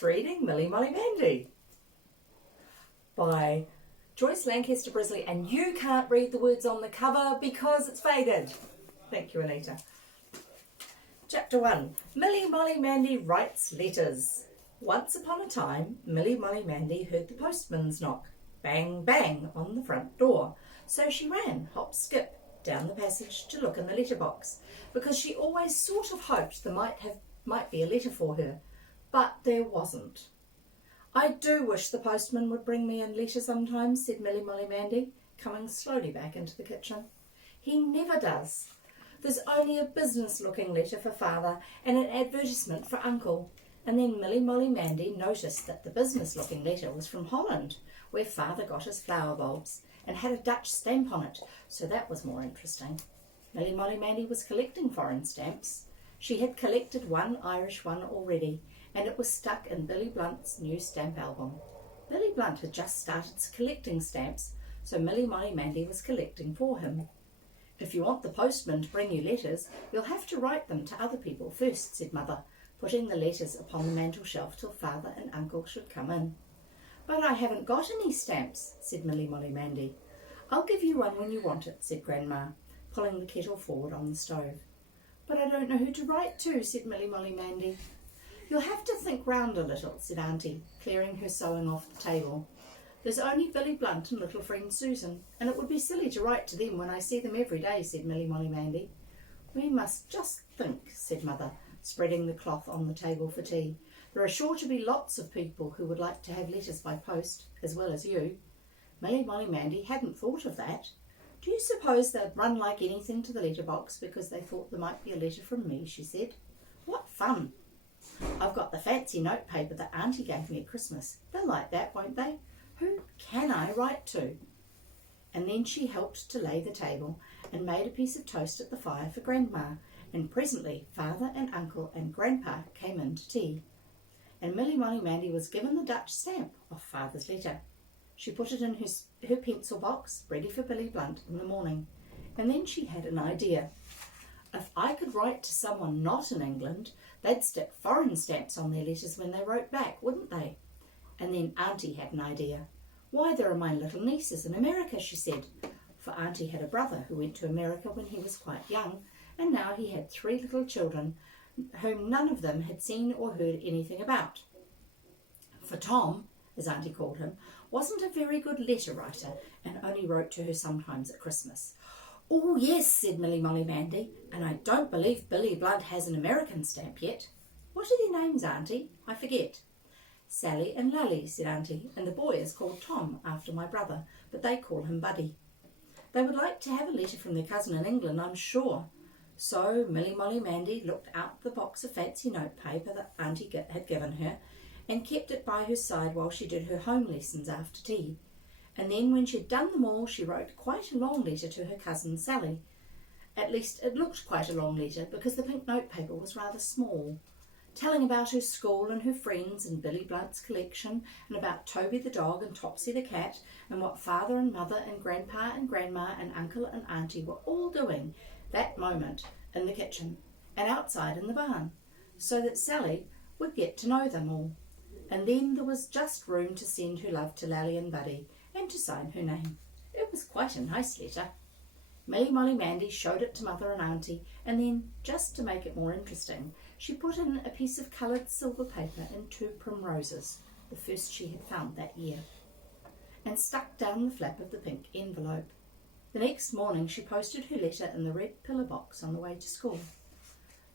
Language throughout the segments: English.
Joyce reading Milly-Molly-Mandy by Joyce, Lankester, Brisley, and you can't read the words on the cover because it's faded. Thank you, Anita. Chapter 1. Milly-Molly-Mandy writes letters. Once upon a time, Milly-Molly-Mandy heard the postman's knock, bang, bang, on the front door. So she ran, hop, skip, down the passage to look in the letterbox, because she always sort of hoped there might be a letter for her, but there wasn't. I do wish the postman would bring me a letter sometimes, said Milly-Molly-Mandy, coming slowly back into the kitchen. He never does. There's only a business-looking letter for father and an advertisement for uncle. And then Milly-Molly-Mandy noticed that the business-looking letter was from Holland, where father got his flower bulbs, and had a Dutch stamp on it, so that was more interesting. Milly-Molly-Mandy was collecting foreign stamps. She had collected one Irish one already, and it was stuck in Billy Blunt's new stamp album. Billy Blunt had just started collecting stamps, so Milly-Molly-Mandy was collecting for him. If you want the postman to bring you letters, you'll have to write them to other people first, said Mother, putting the letters upon the mantel shelf till Father and Uncle should come in. But I haven't got any stamps, said Milly-Molly-Mandy. I'll give you one when you want it, said Grandma, pulling the kettle forward on the stove. But I don't know who to write to, said Milly-Molly-Mandy. You'll have to think round a little, said Auntie, clearing her sewing off the table. There's only Billy Blunt and little friend Susan, and it would be silly to write to them when I see them every day, said Milly-Molly-Mandy. We must just think, said Mother, spreading the cloth on the table for tea. There are sure to be lots of people who would like to have letters by post, as well as you. Milly-Molly-Mandy hadn't thought of that. Do you suppose they'd run like anything to the letterbox because they thought there might be a letter from me, she said. What fun! I've got the fancy notepaper that Auntie gave me at Christmas. They'll like that, won't they? Who can I write to? And then she helped to lay the table and made a piece of toast at the fire for Grandma, and presently Father and Uncle and Grandpa came in to tea. And Milly-Molly-Mandy was given the Dutch stamp of Father's letter. She put it in her pencil box, ready for Billy Blunt in the morning. And then she had an idea. If I could write to someone not in England, they'd stick foreign stamps on their letters when they wrote back, wouldn't they? And then Auntie had an idea. Why, there are my little nieces in America, she said, for Auntie had a brother who went to America when he was quite young, and now he had 3 little children whom none of them had seen or heard anything about. For Tom, as Auntie called him, wasn't a very good letter writer and only wrote to her sometimes at Christmas. Oh, yes, said Milly-Molly-Mandy, and I don't believe Billy Blunt has an American stamp yet. What are their names, Auntie? I forget. Sally and Lally, said Auntie, and the boy is called Tom after my brother, but they call him Buddy. They would like to have a letter from their cousin in England, I'm sure. So Milly-Molly-Mandy looked out the box of fancy notepaper that Auntie had given her and kept it by her side while she did her home lessons after tea. And then when she'd done them all, she wrote quite a long letter to her cousin Sally. At least it looked quite a long letter because the pink notepaper was rather small, telling about her school and her friends and Billy Blunt's collection, and about Toby the dog and Topsy the cat, and what Father and Mother and Grandpa and Grandma and Uncle and Auntie were all doing that moment in the kitchen and outside in the barn, so that Sally would get to know them all. And then there was just room to send her love to Lally and Buddy and to sign her name. It was quite a nice letter. Milly-Molly-Mandy showed it to Mother and Auntie, and then, just to make it more interesting, she put in a piece of coloured silver paper and 2 primroses, the first she had found that year, and stuck down the flap of the pink envelope. The next morning she posted her letter in the red pillar box on the way to school.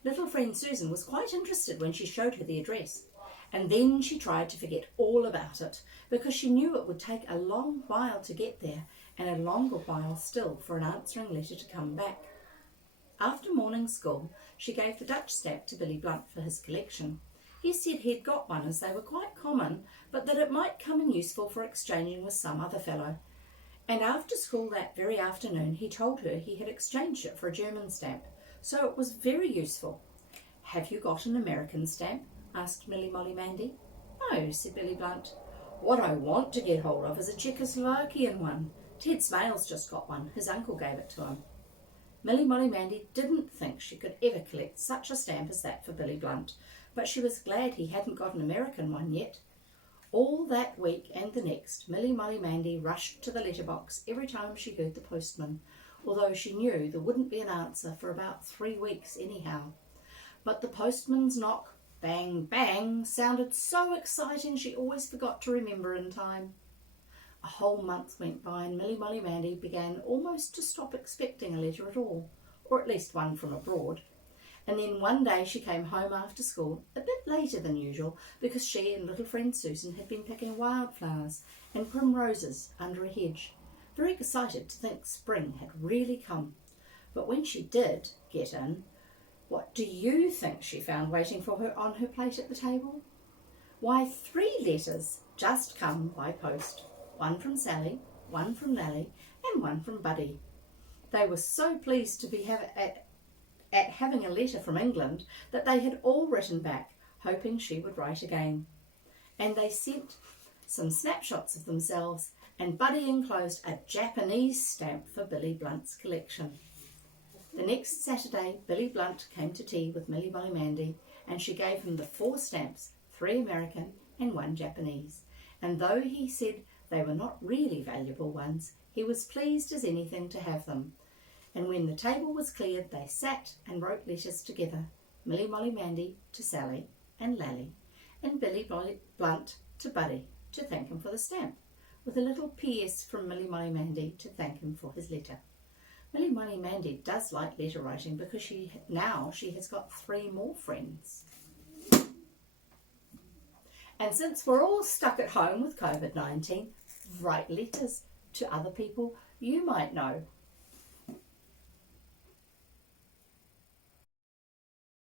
Little friend Susan was quite interested when she showed her the address, and then she tried to forget all about it, because she knew it would take a long while to get there, and a longer while still for an answering letter to come back. After morning school, she gave the Dutch stamp to Billy Blunt for his collection. He said he'd got one as they were quite common, but that it might come in useful for exchanging with some other fellow. And after school that very afternoon, he told her he had exchanged it for a German stamp, so it was very useful. Have you got an American stamp? Asked Milly-Molly-Mandy. No, said Billy Blunt. What I want to get hold of is a Czechoslovakian one. Ted Smales just got one. His uncle gave it to him. Milly-Molly-Mandy didn't think she could ever collect such a stamp as that for Billy Blunt, but she was glad he hadn't got an American one yet. All that week and the next, Milly-Molly-Mandy rushed to the letterbox every time she heard the postman, although she knew there wouldn't be an answer for about 3 weeks anyhow. But the postman's knock, bang, bang, sounded so exciting she always forgot to remember in time. A whole month went by and Milly-Molly-Mandy began almost to stop expecting a letter at all, or at least one from abroad. And then one day she came home after school a bit later than usual because she and little friend Susan had been picking wildflowers and primroses under a hedge, very excited to think spring had really come. But when she did get in, what do you think she found waiting for her on her plate at the table? Why, 3 letters just come by post. One from Sally, one from Lally, and one from Buddy. They were so pleased to be at having a letter from England that they had all written back, hoping she would write again. And they sent some snapshots of themselves, and Buddy enclosed a Japanese stamp for Billy Blunt's collection. The next Saturday, Billy Blunt came to tea with Milly-Molly-Mandy, and she gave him the 4 stamps, 3 American and 1 Japanese. And though he said they were not really valuable ones, he was pleased as anything to have them. And when the table was cleared, they sat and wrote letters together, Milly-Molly-Mandy to Sally and Lally, and Billy Blunt to Buddy to thank him for the stamp, with a little PS from Milly-Molly-Mandy to thank him for his letter. Milly-Molly-Mandy does like letter writing because she has got 3 more friends. And since we're all stuck at home with COVID-19, write letters to other people you might know